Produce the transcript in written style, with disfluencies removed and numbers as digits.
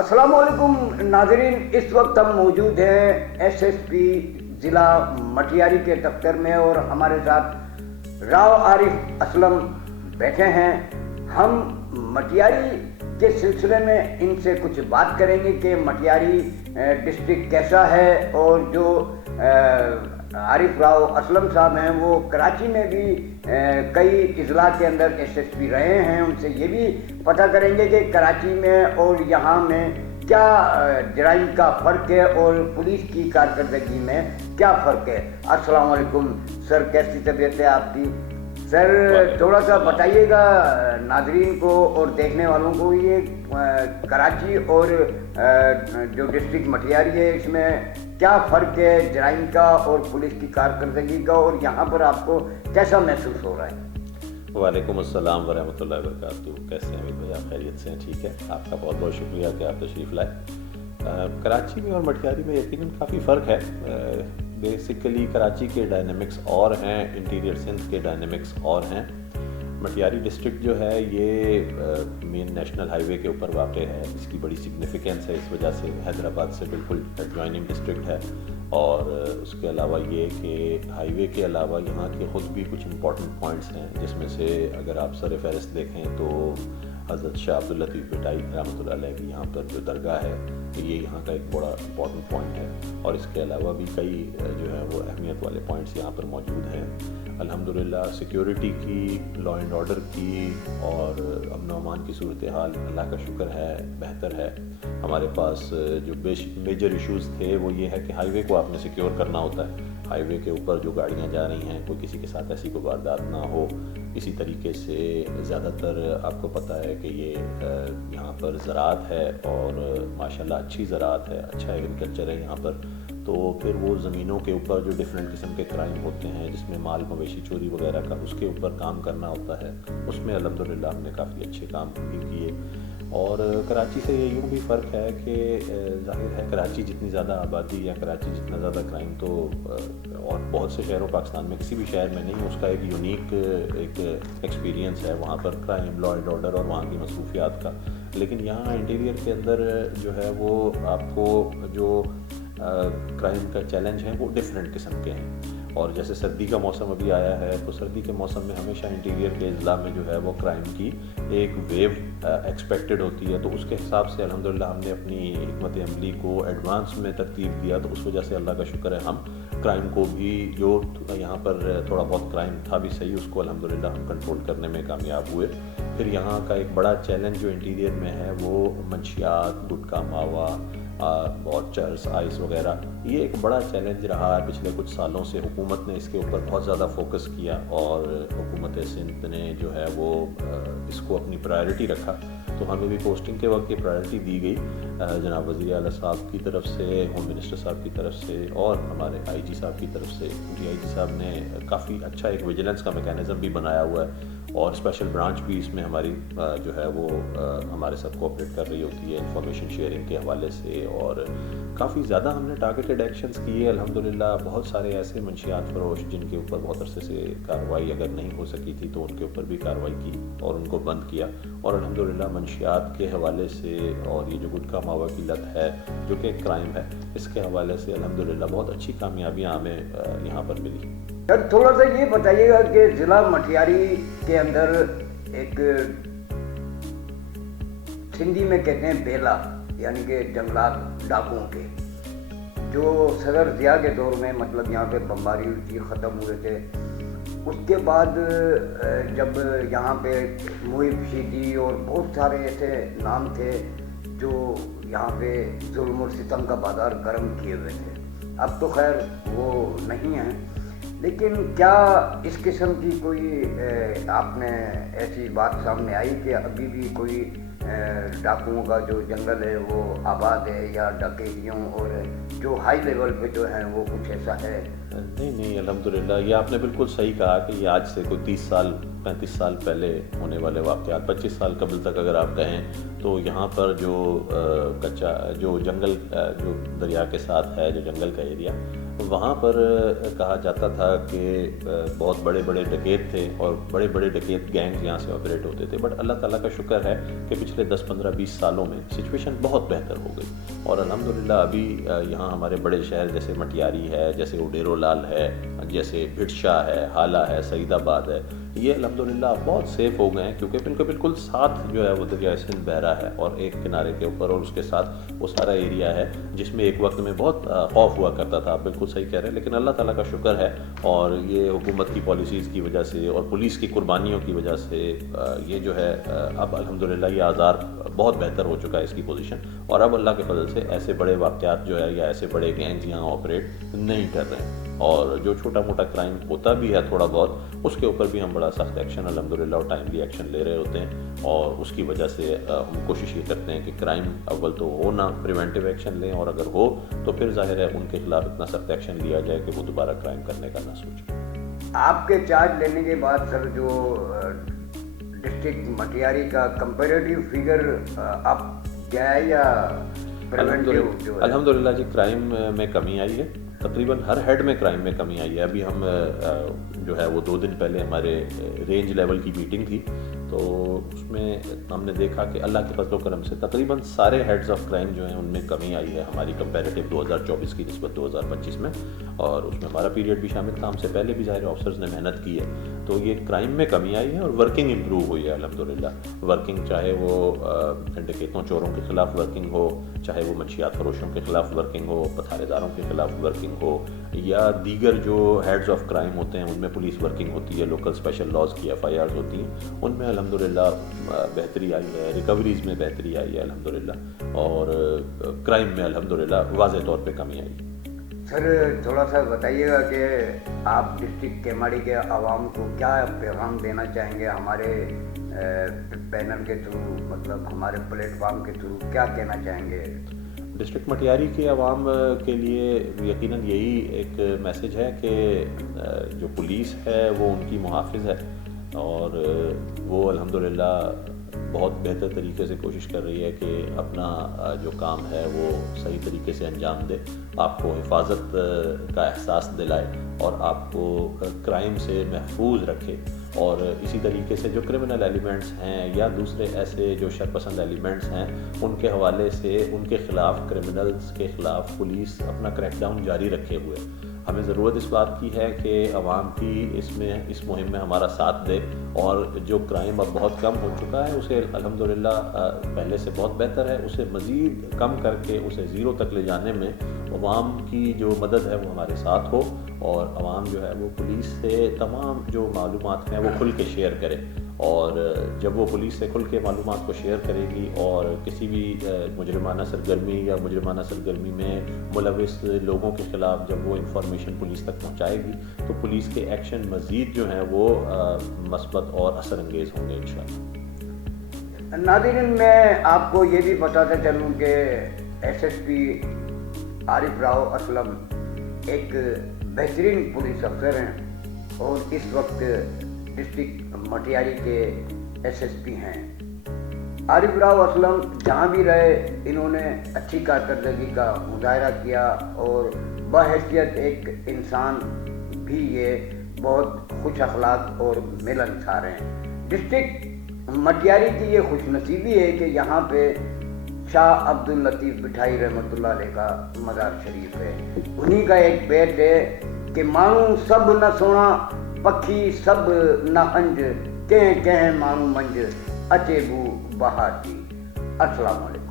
अस्सलाम वालेकुम नाज़रीन, इस वक्त हम मौजूद हैं एसएसपी ज़िला मटियारी के दफ्तर में और हमारे साथ राव आरिफ असलम बैठे हैं। हम मटियारी के सिलसिले में इनसे कुछ बात करेंगे कि मटियारी डिस्ट्रिक्ट कैसा है, और जो आरिफ राव असलम साहब हैं वो कराची में भी कई अजला के अंदर एसएसपी रहे हैं। उनसे ये भी पता करेंगे कि कराची में और यहाँ में क्या जराइम का फ़र्क है और पुलिस की कारकर्दगी में क्या फ़र्क है। अस्सलाम वालेकुम सर, कैसी तबीयत है आपकी? सर थोड़ा सा बताइएगा नाजरीन को और देखने वालों को, ये कराची और जो डिस्ट्रिक्ट मटियारी है इसमें क्या फ़र्क है जराइम का और पुलिस की कारकर्दगी का, और यहाँ पर आपको कैसा महसूस हो रहा है? वालेकुम अस्सलाम वरहमतुल्लाहि वबरकातुहू। कैसे हैं अमित भाई? आप खैरियत से हैं? ठीक है, आपका बहुत बहुत शुक्रिया कि आप तशरीफ़ लाए। कराची में और मटियारी में यकीनन काफ़ी फ़र्क है। बेसिकली कराची के डायनेमिक्स और हैं, इंटीरियर सिंध के डायनेमिक्स और हैं। मटियारी डिस्ट्रिक्ट जो है ये मेन नेशनल हाईवे के ऊपर वाक़ है। इसकी बड़ी सिग्निफिकेंस है, इस वजह से हैदराबाद से बिल्कुल एडजॉइनिंग डिस्ट्रिक्ट है। और उसके अलावा ये कि हाईवे के अलावा यहाँ के ख़ुद भी कुछ इंपॉर्टेंट पॉइंट्स हैं, जिसमें से अगर आप सर फहरिस्त देखें तो हज़रत शाह अब्दुल लतीफ़ बिटाई रहमतुल्लाह अलैह की यहाँ पर जो दरगाह है, ये यहाँ का एक बड़ा इंपॉर्टेंट पॉइंट है। और इसके अलावा भी कई जो है वो अहमियत वाले पॉइंट्स यहाँ पर मौजूद हैं। अल्हम्दुलिल्लाह सिक्योरिटी की, लॉ एंड ऑर्डर की और अमन व अमान की सूरत हाल अल्लाह का शुक्र है बेहतर है। हमारे पास जो मेजर इश्यूज़ थे वो ये है कि हाईवे को आपने सिक्योर करना होता है। हाईवे के ऊपर जो गाड़ियाँ जा रही हैं, कोई किसी के साथ ऐसी कोई वारदात ना हो। इसी तरीके से ज़्यादातर आपको पता है कि ये यहाँ पर ज़राअत है और माशाल्लाह अच्छी ज़राअत है, अच्छा एग्रीकल्चर है यहाँ पर। तो फिर वो ज़मीनों के ऊपर जो डिफरेंट किस्म के क्राइम होते हैं, जिसमें माल मवेशी चोरी वगैरह का, उसके ऊपर काम करना होता है। उसमें अल्हम्दुलिल्लाह हमने काफ़ी अच्छे काम भी किए। और कराची से ये यूँ भी फ़र्क है कि ज़ाहिर है कराची जितनी ज़्यादा आबादी या कराची जितना ज़्यादा क्राइम तो और बहुत से शहरों पाकिस्तान में किसी भी शहर में नहीं, उसका एक यूनिक एक एक्सपीरियंस है वहाँ पर क्राइम, लॉ एंड ऑर्डर और वहाँ की मसरूफियात का। लेकिन यहाँ इंटीरियर के अंदर जो है वो आपको जो क्राइम का चैलेंज है वो डिफरेंट किस्म के हैं। और जैसे सर्दी का मौसम अभी आया है, तो सर्दी के मौसम में हमेशा इंटीरियर के अजला में जो है वो क्राइम की एक वेव एक्सपेक्टेड होती है। तो उसके हिसाब से अल्हम्दुलिल्लाह हमने अपनी हिकमत अमली को एडवांस में तरतीब दिया। तो उस वजह से अल्लाह का शुक्र है हम क्राइम को भी, जो यहाँ पर थोड़ा बहुत क्राइम था भी सही, उसको अल्हम्दुलिल्लाह हम कंट्रोल करने में कामयाब हुए। फिर यहाँ का एक बड़ा चैलेंज जो इंटीरियर में है वो मंशियात, गुटखा, मावा और चर्स, आइस वगैरह, ये एक बड़ा चैलेंज रहा है पिछले कुछ सालों से। हुकूमत ने इसके ऊपर बहुत ज़्यादा फोकस किया और हुकूमत सिंध ने जो है वो इसको अपनी प्रायोरिटी रखा। तो हमें भी पोस्टिंग के वक्त ये प्रायोरिटी दी गई जनाब वज़ीर आला साहब की तरफ से, होम मिनिस्टर साहब की तरफ से और हमारे आईजी साहब की तरफ से। डीआईजी साहब ने काफ़ी अच्छा एक विजिलेंस का मैकेनिज़्म भी बनाया हुआ है और स्पेशल ब्रांच भी इसमें हमारी जो है वो हमारे साथ कोऑपरेट कर रही होती है इंफॉर्मेशन शेयरिंग के हवाले से। और काफ़ी ज़्यादा हमने टारगेटेड एक्शंस किए अल्हम्दुलिल्लाह। बहुत सारे ऐसे मंशियात फरोश जिनके ऊपर बहुत अरसे से कार्रवाई अगर नहीं हो सकी थी तो उनके ऊपर भी कार्रवाई की और उनको बंद किया। और अल्हम्दुलिल्लाह मंशियात के हवाले से और ये जो गुटखा मावा की लत है जो कि क्राइम है, इसके हवाले से अल्हम्दुलिल्लाह बहुत अच्छी कामयाबियाँ हमें यहाँ पर मिली। सर थोड़ा सा ये बताइएगा कि ज़िला मटियारी के अंदर एक हिंदी में कहते हैं बेला, यानी कि जंगलात डाकुओं के, जो सदर ज़िया के दौर में मतलब यहाँ पे बमबारी हुई थी, ख़त्म हुए थे। उसके बाद जब यहाँ पे मुहिब शीदी और बहुत सारे ऐसे नाम थे जो यहाँ पे जुल्म और सितम का बाजार गर्म किए हुए थे। अब तो खैर वो नहीं है, लेकिन क्या इस किस्म की कोई आपने ऐसी बात सामने आई कि अभी भी कोई डाकुओं का जो जंगल है वो आबाद है, या डकैतियों और जो हाई लेवल पे जो है वो कुछ ऐसा है? नहीं अल्हम्दुलिल्लाह, ये आपने बिल्कुल सही कहा कि ये आज से कोई 30 साल 35 साल पहले होने वाले वाक़यात, 25 साल कबल तक अगर आप कहें तो यहाँ पर जो कच्चा जो जंगल जो दरिया के साथ है, जो जंगल का एरिया, वहाँ पर कहा जाता था कि बहुत बड़े बड़े डकैत थे और बड़े बड़े डकैत गैंग्स यहाँ से ऑपरेट होते थे। बट अल्लाह ताला का शुक्र है कि पिछले 10, 15, 20 सालों में सिचुएशन बहुत बेहतर हो गई और अल्हम्दुलिल्लाह अभी यहाँ हमारे बड़े शहर जैसे मटियारी है, जैसे उडेरोलाल है, जैसे भिटशा है, हाला है, सईदाबाद है, ये अल्हम्दुलिल्लाह बहुत सेफ़ हो गए हैं क्योंकि इनके बिल्कुल साथ जो है वो दरिया सिंध बह रहा है और एक किनारे के ऊपर और उसके साथ वो सारा एरिया है जिसमें एक वक्त में बहुत खौफ हुआ करता था। आप बिल्कुल सही कह रहे हैं, लेकिन अल्लाह ताला का शुक्र है और ये हुकूमत की पॉलिसीज़ की वजह से और पुलिस की कुर्बानियों की वजह से ये जो है अब अल्हम्दुलिल्लाह ये आज़ार बहुत बेहतर हो चुका है इसकी पोजीशन और अब अल्लाह के फजल से ऐसे बड़े वाक़यात जो है या ऐसे बड़े गैंग्स यहाँ ऑपरेट नहीं कर रहे हैं और जो छोटा मोटा क्राइम होता भी है थोड़ा बहुत उसके ऊपर भी हम बड़ा सख्त एक्शन अल्हम्दुलिल्लाह और टाइमली एक्शन ले रहे होते हैं और उसकी वजह से हम कोशिश ये करते हैं कि क्राइम अव्वल तो हो ना, प्रिवेंटिव एक्शन लें और अगर हो तो फिर जाहिर है उनके खिलाफ इतना सख्त एक्शन लिया जाए कि वो दोबारा क्राइम करने का ना सोचें। आपके चार्ज लेने के बाद सर जो डिस्ट्रिक्ट मटियारी का कंपैरेटिव फिगर आप गया या प्रिवेंटिव जो है? अल्हम्दुलिल्लाह जी क्राइम में कमी आई है, तकरीबन हर हेड में क्राइम में कमी आई है। अभी हम जो है वो 2 दिन पहले हमारे रेंज लेवल की मीटिंग थी तो उसमें हमने देखा कि अल्लाह के फजल करम से तकरीबन सारे हेड्स ऑफ क्राइम जो हैं उनमें कमी आई है हमारी कंपैरेटिव 2024 की निस्बत 2025 में और उसमें हमारा पीरियड भी शामिल था। हमसे पहले भी ज़ाहिर ऑफिसर्स ने मेहनत की है तो ये क्राइम में कमी आई है और वर्किंग इम्प्रूव हुई है अल्हम्दुलिल्लाह। वर्किंग चाहे वो डकैतों चोरों के ख़िलाफ़ वर्किंग हो, चाहे वो मंशियात फरोशों के ख़िलाफ़ वर्किंग हो, पथारेदारों के ख़िलाफ़ वर्किंग हो या दीगर जो हेड्स ऑफ क्राइम होते हैं उनमें पुलिस वर्किंग होती है, लोकल स्पेशल लॉज की FIRs होती हैं, उनमें अल्हम्दुलिल्लाह बेहतरी आई है, रिकवरीज़ में बेहतरी आई है अल्हम्दुलिल्लाह और क्राइम में अल्हम्दुलिल्लाह वाज़ेह तौर पे कमी आई। सर थोड़ा सा बताइएगा कि आप डिस्ट्रिक्ट केमाड़ी के आवाम को क्या पैगाम देना चाहेंगे हमारे पैनल के थ्रू, मतलब हमारे प्लेटफॉर्म के थ्रू क्या कहना चाहेंगे? डिस्ट्रिक्ट मटियारी के आवाम के लिए यकीनन यही एक मैसेज है कि जो पुलिस है वो उनकी मुहाफ़िज़ है और वो अल्हम्दुलिल्लाह बहुत बेहतर तरीके से कोशिश कर रही है कि अपना जो काम है वो सही तरीके से अंजाम दे, आपको हिफाजत का एहसास दिलाए और आपको क्राइम से महफूज रखे और इसी तरीके से जो क्रिमिनल एलिमेंट्स हैं या दूसरे ऐसे जो शरपसंद एलिमेंट्स हैं उनके हवाले से उनके ख़िलाफ़, क्रिमिनल्स के ख़िलाफ़ पुलिस अपना क्रैकडाउन जारी रखे हुए। हमें ज़रूरत इस बात की है कि आवाम की इस मुहिम में हमारा साथ दे और जो क्राइम अब बहुत कम हो चुका है उसे अल्हम्दुलिल्लाह पहले से बहुत बेहतर है, उसे मज़ीद कम करके उसे ज़ीरो तक ले जाने में अवाम की जो मदद है वो हमारे साथ हो और अवाम जो है वो पुलिस से तमाम जो मालूमात हैं वो खुल के शेयर करे और जब वो पुलिस से खुल के मालूमात को शेयर करेगी और किसी भी मुजरिमाना सरगर्मी या मुजरिमाना सरगर्मी में मुलविस लोगों के ख़िलाफ़ जब वो इंफॉर्मेशन पुलिस तक पहुंचाएगी तो पुलिस के एक्शन मज़ीद जो हैं वो मस्बत और असरअंगेज़ होंगे इंशाअल्लाह। नाज़रीन मैं आपको ये भी बताता चलूँ कि SSP आरिफ राव असलम एक बेहतरीन पुलिस अफसर हैं और इस वक्त डिस्ट्रिक्ट मटियारी के SSP हैं। आरिफ राव असलम जहाँ भी रहे इन्होंने अच्छी कारकर्दगी का मुजाहरा किया और बहैसियत एक इंसान भी ये बहुत खुश अखलाक और मिलनसार हैं। डिस्ट्रिक्ट मटियारी की ये खुशनसीबी है कि यहाँ पे शाह अब्दुल लतीफ़ बिठाई रहमतुल्लाह अलैह का मज़ार शरीफ है। उन्हीं का एक बैत है कि मानू सब न सोना पखी सब न हंज कह मानू मंज अचे बू बहार की। अस्सलाम वालेकुम।